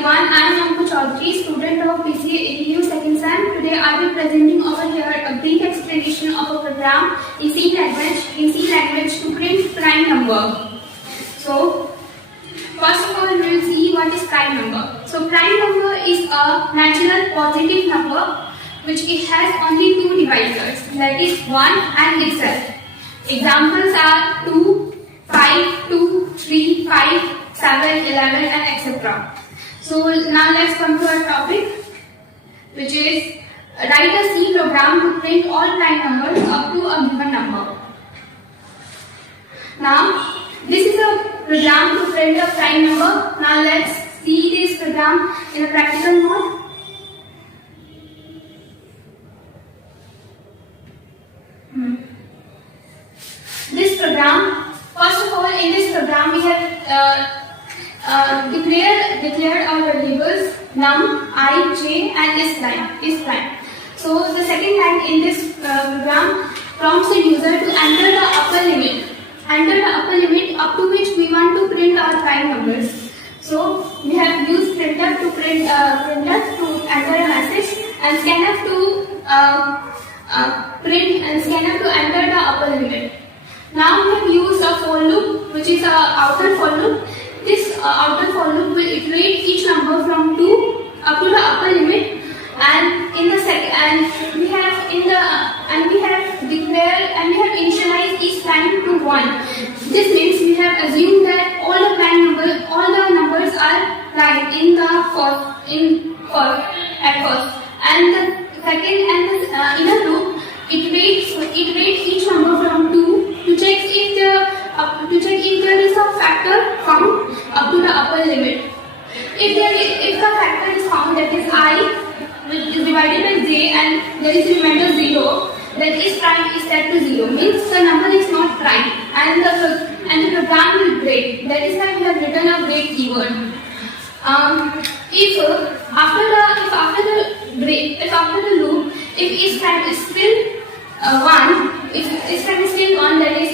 everyone, I am Anku Chaudhary, student of BCA AU second sem. Today I will be presenting over here a brief explanation of a program in C language to print prime number. So, first of all we will see what is prime number. So, prime number is a natural positive number which it has only two divisors, that is 1 and itself. Examples are 2, 5, 2, 3, 5, 7, 11 and etc. So now let's come to our topic, which is write a C program to print all prime numbers up to a given number. Now this is a program to print a prime number. Now let's see this program in a practical mode. This program, first of all, in this program we have declared our variables num, I, j and is prime. So the second line in this program prompts the user to enter the upper limit up to which we want to print our prime numbers. So we have used printf to enter a message and scanf to print and scanf to enter the upper limit. Now we have used a for loop, which is a outer for loop. This outer for loop will iterate each number from 2 up to the upper limit, and in the we have initialized each prime to 1. This means we have assumed that all the numbers are prime at first, and the second and the inner loop iterates each number from 2 to check if there is a factor found up to the upper limit. If the factor is found, that is I, which is divided by j, and there is remainder 0, then is prime is set to 0. Means the number is not prime, and the program will break. That is why we have written a break keyword. If after the loop, if is prime is still 1, if is prime is still 1, that is